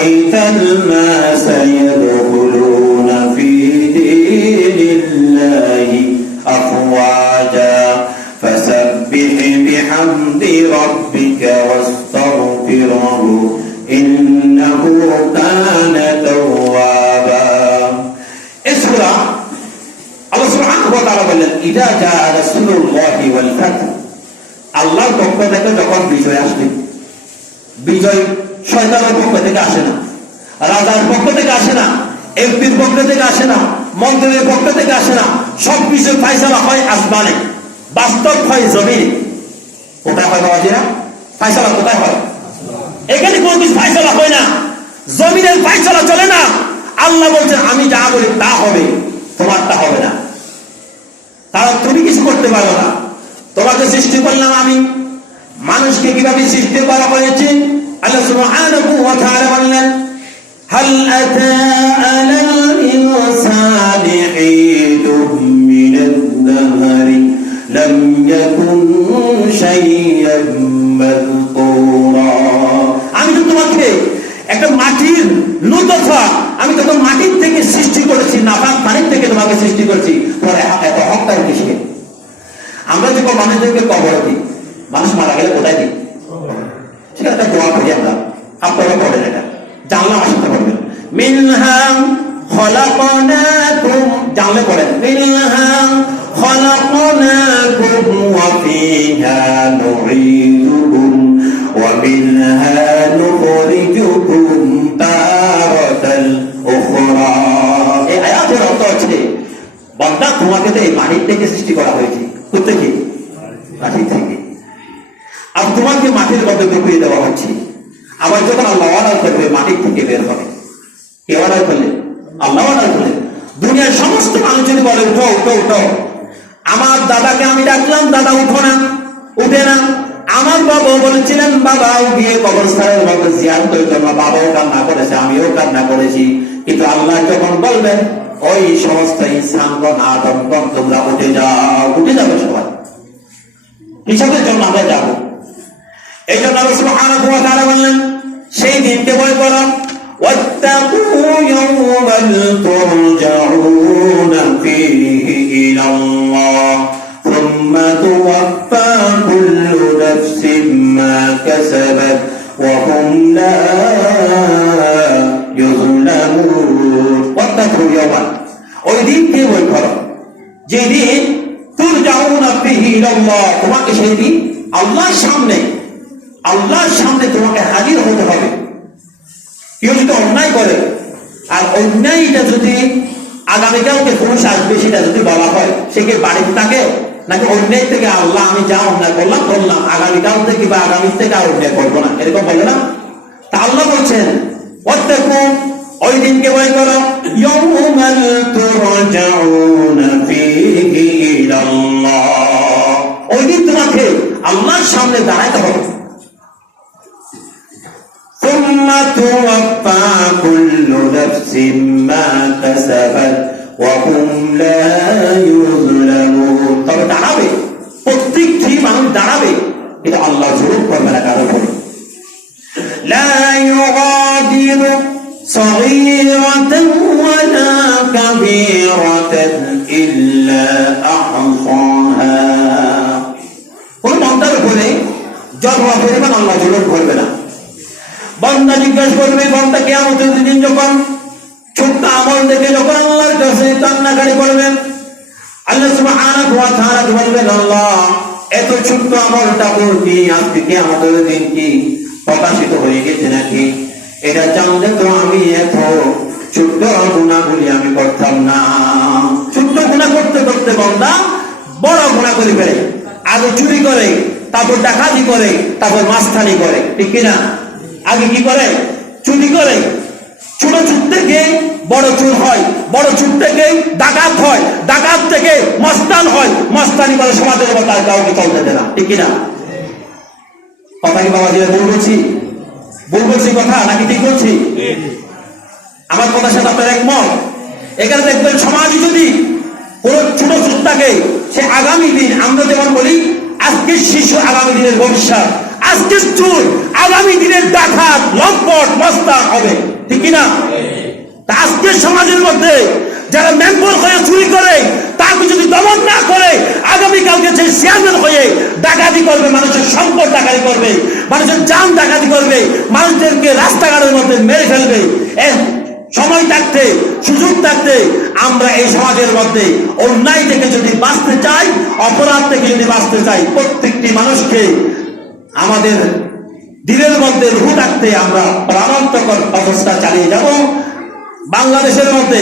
رأيت الناس يدخلون في دين الله أفواجا فسبح بحمد ربك واستغفره إنه كان توابا. اسمع الله سبحانه وتعالى বলেন إذا جاء رسول الله والفتح আল্লাহর পক্ষ থেকে যখন বিজয় আসবে, বিজয় শয়তানের পক্ষ থেকে আসে না, রাজার পক্ষ থেকে আসে না, এমপির পক্ষ থেকে আসে না, মন্ত্রীর পক্ষ থেকে আসে না, সব কিছু ফায়সালা হয় আসমানে, বাস্তব হয় জমিনে। কোথায় হয় বাবাজি না? ফায়সালা কোথায় হয়? এখানে কোনো কিছু ফায়সালা হয় না, জমিনের ফায়সালা চলে না। আল্লাহ বলছেন আমি যা বলি তা হবে, তোমারটা হবে না, কারণ তুমি কিছু করতে পারো না। তোমাকে সৃষ্টি করলাম আমি, মানুষকে কিভাবে সৃষ্টি করা হয়েছে আল্লাহ সুবহানাহু ওয়া তাআলা বললেন হাল আতা আলাল ইনসানি ঈদুম মিনাদ দাহরি লাম ইয়াকুন শাইয়্যান মাযকুরা। আমি তো তোমাকে একটা মাটির নুতফা, আমি তো মাটির থেকে সৃষ্টি করেছি, নাপাক পানির থেকে তোমাকে সৃষ্টি করেছি, পরে এত হকদার কিসে? আমরা যখন মানুষদেরকে কবর দিই, মানুষ মারা গেলে কোথায় দিই? সেটা একটা দোয়া করি আমরা, আপনারা পড়েন, এটা জানলাম আসতে পারবেন। মিনহা খলাকনাকুম, জানলে পড়েন মিনহা খলাকনাকুম ওয়া ফিহা নুঈদুকুম ওয়া মিনহা নুখরিজুকুম তারাতাল উখরা। এই আয়াতের অর্থ হচ্ছে বান্দা তোমাকে তো এই মাটির থেকে সৃষ্টি করা হয়েছে, কোথেকে? মাটির থেকে। আর তোমাকে মাটির মধ্যে ঢুকিয়ে দেওয়া হচ্ছে, আবার যখন আল্লাহ অর্ডার করবে মাটির থেকে বের হবে। কে অর্ডার করলেন? আল্লাহ অর্ডার করলেন। দুনিয়ার সমস্ত মানুষ যদি বলে উঠো উঠো উঠো, আমার দাদাকে আমি ডাকলাম, দাদা উঠো না, উঠে না। আমার বাবা বলেছিলেন বাবা গিয়ে কবরস্থানের মধ্যে জিয়ারতের জন্য, বাবাও কান্না করেছে, আমিও কান্না করেছি, কিন্তু আল্লাহ যখন বলবেন ওই সমস্ত ইনসানগণ আদমগণ তোমরা উঠে যাও, উঠে যাবে সবাই, হিসাবের জন্য আমরা যাব। এই জন্য আল্লাহ সুবহানাহু ওয়া তাআলা বললেন সেই দিনকে ভয় করো, ওয়াত্তাকু ইয়াওমান তুরজাউনা ফীহি ইলাল্লাহ সুম্মা তুওয়াফফা কুল্লু নাফসিন মা কাসাবাত ওয়া হুম লা ইউযলামুন। ওয়াত্তাকু ইয়াওমান, ওই দিনকে ভয় করো যেদিন তুরজাউনা ফীহি ইলাল্লাহ, তোমাকে সেই দিন আল্লাহর সামনে তোমাকে হাজির হতে হবে। কেউ যদি অন্যায় করে, আর অন্যায়টা যদি আগামীকালকে পুরুষ আসবে সেটা যদি বলা হয়, সে কি বাড়িতে থাকে নাকি অন্যায় থেকে আল্লাহ আমি যা অন্যায় করলাম করলাম, আগামীকাল থেকে বা আগামী থেকে আর অন্যায় করবো না, এরকম বলে না? তা আল্লাহ বলছেন ওয়াত্তাকু, ওই দিনকে ভয় করো, ইয়াওমান তুরজাউনা ফীহি ইলাল্লাহ, ওই দিন তোমাকে আল্লাহর সামনে দাঁড়াতে হবে। সুম্মা তুওয়াফফা কুল্লু নাফসিন মা কাসাবাত ওয়া হুম লা ইউযলামুন। তবে দাঁড়াবে, প্রত্যেকটি মানুষ দাঁড়াবে, কিন্তু আল্লাহ জুলুম করবে না কারো উপর। লা ইউগাদিরু সাগীরাতান ওয়ালা কাবীরাতান ইল্লা আহসাহা। কোন বান্দার উপরে যতটা পরিমাণ আল্লাহ জুলুম করবে না। বান্দা জিজ্ঞাসা করবে, বান্দা কিয়ামতের দিন যখন ছোট্ট আমল থেকে যখন আল্লাহর কাছে কান্নাকাটি করবেন, আল্লাহ সুবহানাহু ওয়া তাআলা বলবেন আল্লাহ এত ছোট্ট আমলটা করবি, আজকে কিয়ামতের দিন কি প্রকাশিত হয়ে গেছে নাকি? এটা জানলে তো আমি এত ছোট্ট গুনাহগুলি আমি করতাম না। ছোট্ট গুনাহ করতে করতে বান্দা বড় গুনাহ করে ফেলে, আগে চুরি করে, তারপর ডাকাতি করে, তারপর মাস্তানি করে, ঠিক কিনা? আগে কি করে? চুরি করে, ছোট চুর থেকে বড় চুর হয়, বড় চুর থেকে ডাকাত হয়, ডাকাত থেকে মস্তান হয়, মস্তানি করে সমাজের উপর তার কাউকে চলতে দেয় না, ঠিক কিনা? কথা কি বাবা জিরা ভুল বলছি কথা নাকি ঠিক বলছি? আমার কথার সাথে আপনার একমত? এখানে দেখবেন সমাজ যদি কোন ছোট চুর থাকে, সে আগামী দিন, আমরা যেমন বলি আজকের শিশু আগামী দিনের ভবিষ্যৎ, আজকে চোর আগামী দিনের ডাকাত লম্পট মস্তান হবে, ঠিক না? আজকের সমাজের মধ্যে যারা মেম্বার হয়ে চুরি করে তাকে যদি দমন না করে আগামীকালকে যে চেয়ারম্যান হয়ে ডাকাতি করবে, মানুষের সম্পদ ডাকাতি করবে, মানুষের জান ডাকাতি করবে, মানুষদেরকে রাস্তাঘাটের মধ্যে মেরে ফেলবে, সময় থাকতে সুযোগ থাকতে আমরা এই সমাজের মধ্যে অন্যায় থেকে যদি বাঁচতে চাই, অপরাধ থেকে যদি বাঁচতে চাই, প্রত্যেকটি মানুষকে আমাদের দিলের মধ্যে রুহ রাখতে আমরা প্রাণান্তকর প্রচেষ্টা চালিয়ে যাব। বাংলাদেশের মধ্যে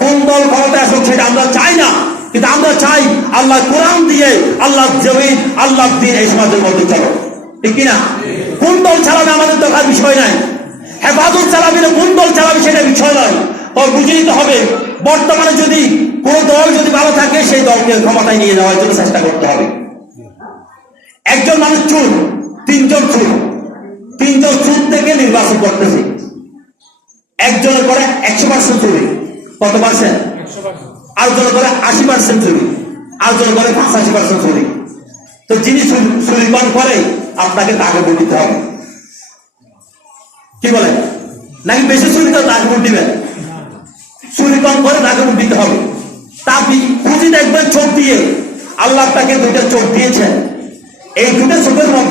কোন দল ক্ষমতায় আসুক সেটা আমরা চাই না, কিন্তু আমরা চাই আল্লাহ কোরআন দিয়ে আল্লাহ জমিন আল্লাহ দিন এই সমাজের মধ্যে চলো, ঠিক কিনা? কোন দল চালাবে আমাদের দেখার বিষয় নাই, হেফাজত চালাবি না কোন দল চালাবে সেটা বিষয় নয়। তো বুঝে নিতে হবে বর্তমানে যদি কোন দল যদি ভালো থাকে সেই দলকে ক্ষমতায় নিয়ে যাওয়ার জন্য চেষ্টা করতে হবে। একজন মানুষ চুর, তিনজন চুর থেকে নির্বাচন করতেছে, একজনের করে 100% চুরি, কত পার্সেন্ট? আর জনের করে 80% চুরি, আর জনের করে 85% চুরি। তো যিনি চুরি কম করে আপনাকে তাকে ভোট দিতে হবে, কি বলেন? নাকি বেশি চুরি করে তাকে ভোট দিবেন? চুরি কম করে তাকে ভোট দিতে হবে। তা খুঁজি দেখবেন চোখ দিয়ে, আল্লাহ আপনাকে দুইটা চোখ দিয়েছেন, এই দুটো চোখের মধ্যে